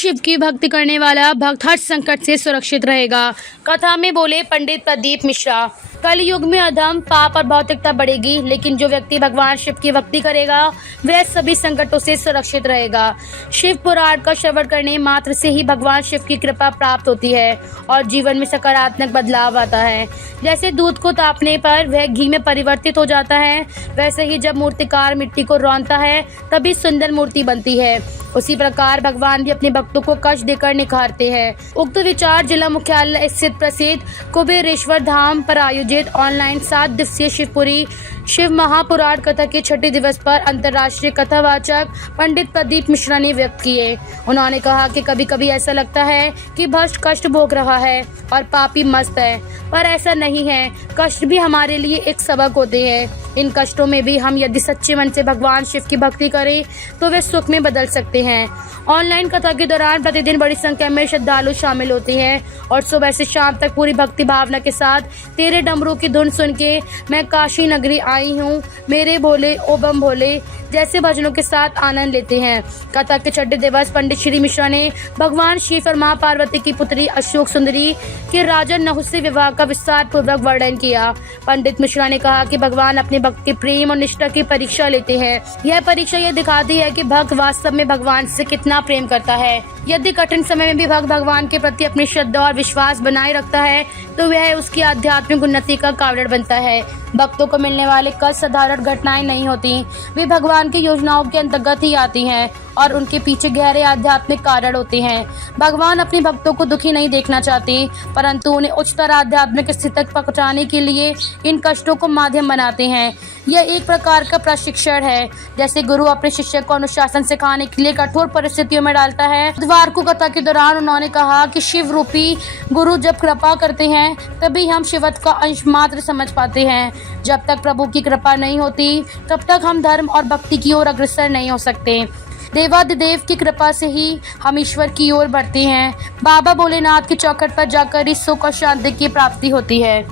शिव की भक्ति करने वाला भक्त हर संकट से सुरक्षित रहेगा। कथा में बोले पंडित प्रदीप मिश्रा। कल युग में अधम, पाप और भौतिकता बढ़ेगी, लेकिन जो व्यक्ति भगवान शिव की भक्ति करेगा वह सभी संकटों से सुरक्षित रहेगा। शिव पुराण का श्रवण करने मात्र से ही भगवान शिव की कृपा प्राप्त होती है और जीवन में सकारात्मक बदलाव आता है। जैसे दूध को तापने पर वह घी में परिवर्तित हो जाता है, वैसे ही जब मूर्तिकार मिट्टी को रौंदता है तभी सुंदर मूर्ति बनती है। उसी प्रकार भगवान भी अपने भक्तों को कष्ट देकर निखारते हैं। उक्त विचार जिला मुख्यालय स्थित प्रसिद्ध कुबेरेश्वर धाम पर आयोजित ऑनलाइन 7 दिवसीय शिवपुरी शिव महापुराण कथा के 6 दिवस पर अंतर्राष्ट्रीय कथावाचक पंडित प्रदीप मिश्रा ने व्यक्त किए। उन्होंने कहा कि कभी कभी ऐसा लगता है कि भक्त कष्ट भोग रहा है और पापी मस्त है, पर ऐसा नहीं है। कष्ट भी हमारे लिए एक सबक होते हैं। इन कष्टों में भी हम यदि सच्चे मन से भगवान शिव की भक्ति करें तो वे सुख में बदल सकते हैं। ऑनलाइन कथा के दौरान प्रतिदिन बड़ी संख्या में श्रद्धालु शामिल होते हैं और सुबह से शाम तक पूरी भक्ति भावना के साथ तेरे डमरू की धुन सुन के मैं काशी नगरी आई हूँ, मेरे भोले ओ बम भोले जैसे भजनों के साथ आनंद लेते हैं। कथा के 6 दिवस पंडित श्री मिश्रा ने भगवान शिव और मां पार्वती की पुत्री अशोक सुंदरी के राजा नहुष से विवाह का विस्तार पूर्वक वर्णन किया। पंडित मिश्रा ने कहा कि भगवान अपने भक्त के प्रेम और निष्ठा की परीक्षा लेते हैं। यह परीक्षा यह दिखाती है कि भक्त वास्तव में भगवान से कितना प्रेम करता है। यदि कठिन समय में भी भक्त भगवान के प्रति अपनी श्रद्धा और विश्वास बनाए रखता है तो वह उसकी आध्यात्मिक उन्नति का कारण बनता है। भक्तों को मिलने वाले कष्ट साधारण घटनाएं नहीं होती, वे भगवान की योजनाओं के अंतर्गत ही आती हैं और उनके पीछे गहरे आध्यात्मिक कारण होते हैं। भगवान अपने भक्तों को दुखी नहीं देखना चाहते, परंतु उन्हें उच्चतर आध्यात्मिक स्थिति तक पहुंचाने के लिए इन कष्टों को माध्यम बनाते हैं। यह एक प्रकार का प्रशिक्षण है। जैसे गुरु अपने शिष्य को अनुशासन सिखाने के लिए कठोर परिस्थितियों में डालता है। बुधवार को कथा के दौरान उन्होंने कहा कि शिव रूपी गुरु जब कृपा करते हैं तभी हम शिवत्व का अंश मात्र समझ पाते हैं। जब तक प्रभु की कृपा नहीं होती तब तक हम धर्म और भक्ति की ओर अग्रसर नहीं हो सकते। देवाधिदेव की कृपा से ही हम ईश्वर की ओर बढ़ते हैं। बाबा भोलेनाथ की चौखट पर जाकर इस सुख और शांति की प्राप्ति होती है।